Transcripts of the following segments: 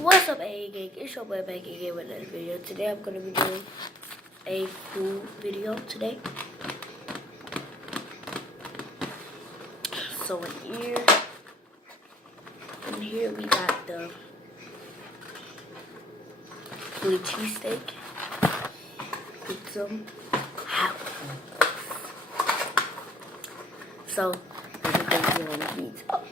What's up, A Gang? It's your boy back again with another video. Today I'm gonna be doing a food video today. So in here we got the Philly cheesesteak with some hot dogs. So everything's on the heat up.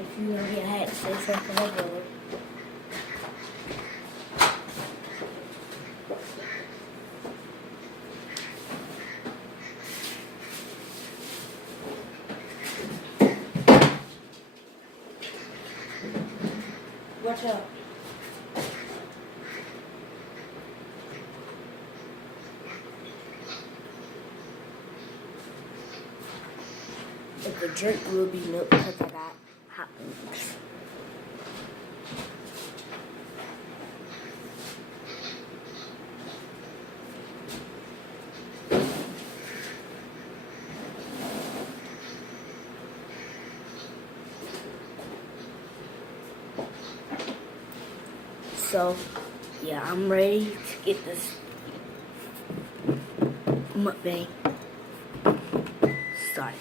If you want to get a hat, say something like that. Watch out. If the drink will be milk because I got hot wings. So, yeah, I'm ready to get this mukbang started.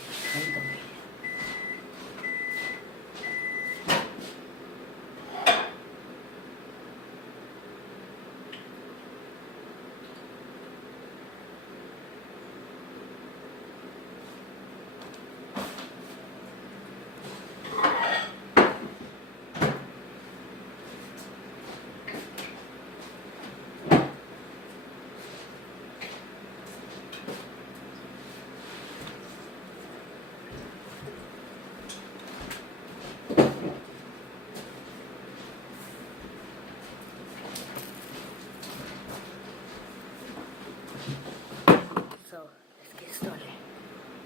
So, let's get started. I'm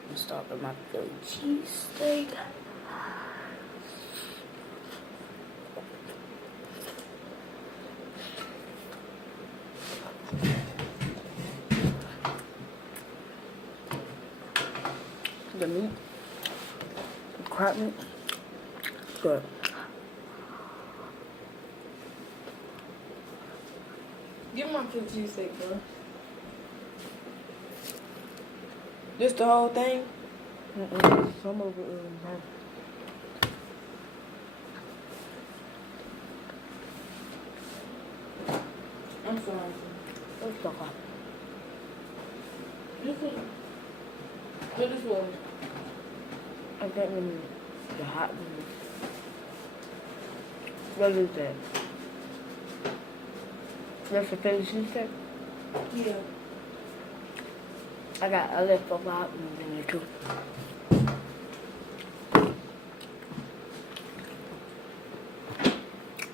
gonna start with my Philly cheesesteak. The meat, the crab meat, good. Give me my Philly cheesesteak, bro. Just the whole thing? Some of it is nice. I'm sorry. Let's talk about This one. What this was? I got the hot one. What is that? That's the Philly cheesesteak? Yeah. I got a left of hot ones in there too.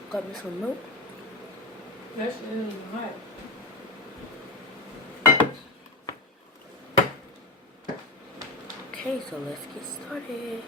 Got me some milk. That shit isn't even hot. Okay, so let's get started.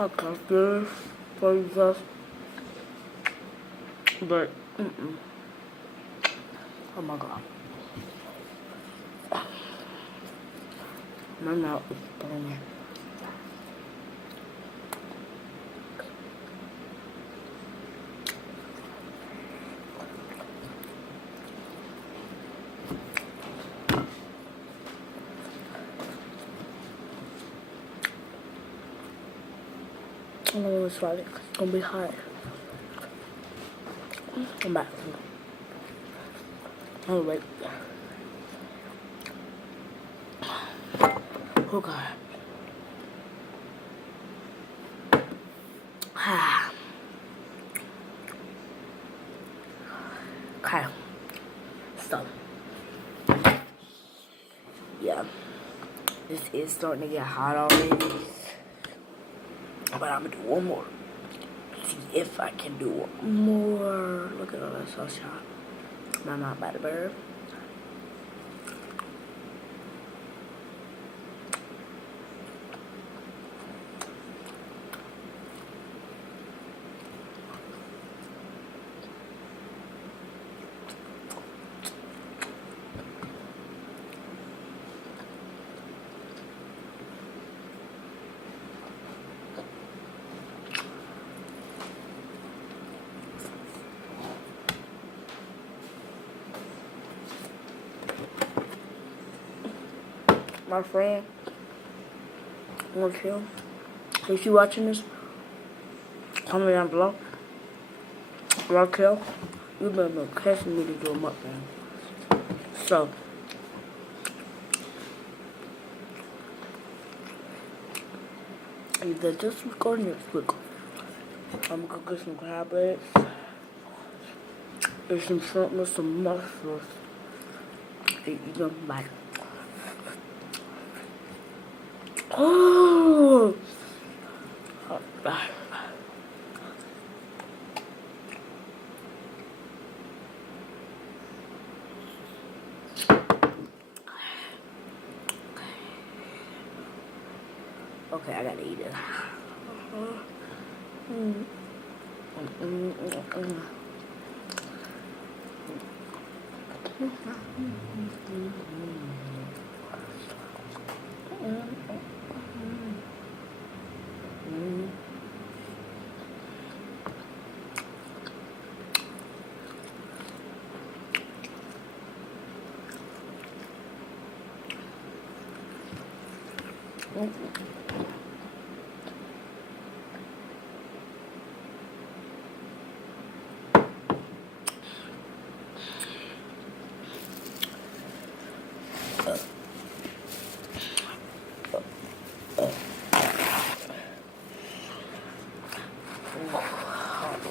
Okay, this for just, but oh my god. My mouth is burning. I'm gonna swallow it 'cause it's gonna be hot. I'm back. Oh, wait. Oh, God. Ah. Okay. So, yeah. This is starting to get hot already. But I'm gonna do one more. See if I can do one more. Look at all that sauce, y'all. My mouth by the bird. My friend, want to chill. If you watching this, comment down below. Raquel, you better catching me to do a mukbang. So, either this week or next week, I'm gonna get some crab legs and some shrimp with some mushrooms. And eat them like. Oh! Okay, I gotta eat it.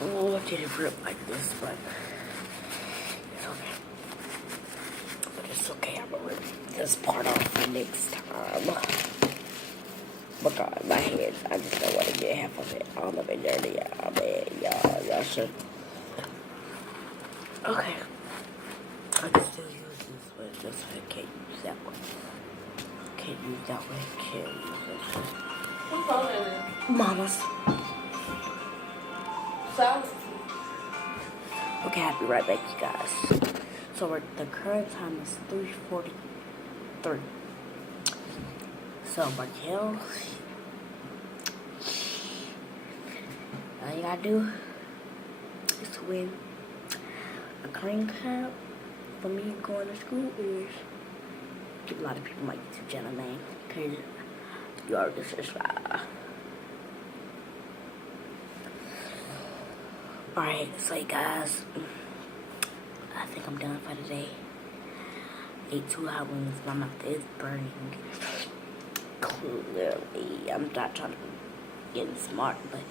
Oh, I didn't rip like this, but it's okay. But it's okay, I'm gonna rip this part off for next time. But God, my head, I just don't want to get half of it all of it dirty, y'all, man. Y'all should. Okay. I can still use this one, just I can't use that one. Can't use that one, can't use this one. Who's calling it? Mama's. Salad. Okay, I'll be right back, you guys. So the current time is 3:43. So Raquel, all you gotta do is to win a cream cup for me going to school is give a lot of people my YouTube channel name because you already subscribe. Alright, so you guys, I think I'm done for today. Ate 2 hot wings, my mouth is burning. Clearly, I'm not trying to be getting smart, but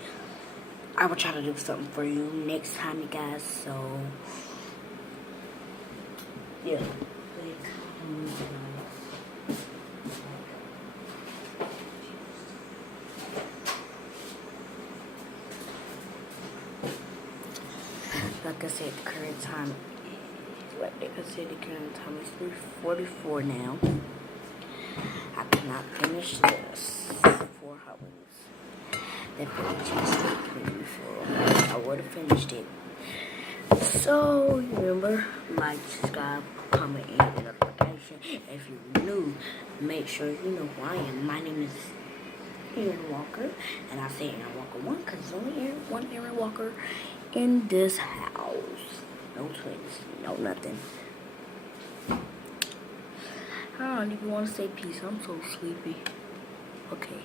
I will try to do something for you next time, you guys, so yeah. Like I said, the current time, is 3:44 now. I cannot finish this 4 hot wings. That pretty full. I would have finished it. So remember, like, subscribe, comment, and notification. If you're new, make sure you know who I am. My name is Aaron Walker, and I say Aaron Walker 1 because there's only one Aaron Walker in this house. No twins, no nothing. I don't even want to say peace. I'm so sleepy. Okay.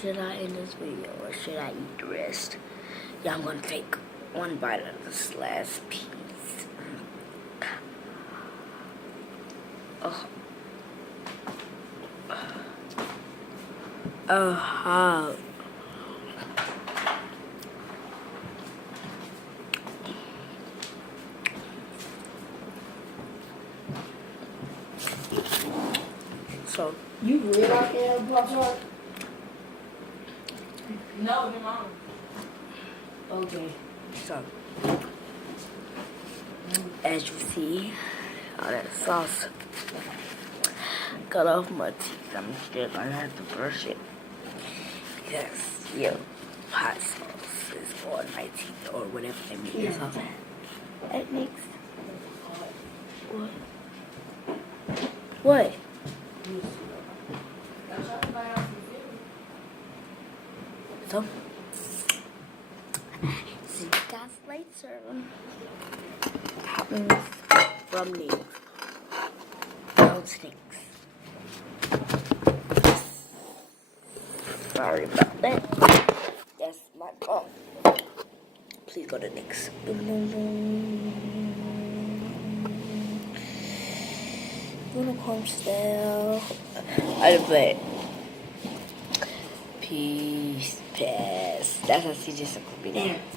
Should I end this video or should I eat the rest? Yeah, I'm gonna take one bite of this last piece. So You really like that Pop-Tart? No, your mom. okay, so as you see, all that sauce cut off my teeth. I'm still gonna have to brush it because hot sauce is on my teeth or whatever they make this sauce. That next. What? What? So, see you guys later. Happens from Nix. No stinks. Sorry about that. That's my fault. Please go to Nix. Unicorn style. I bet. Peace, pass. That's how she just be there.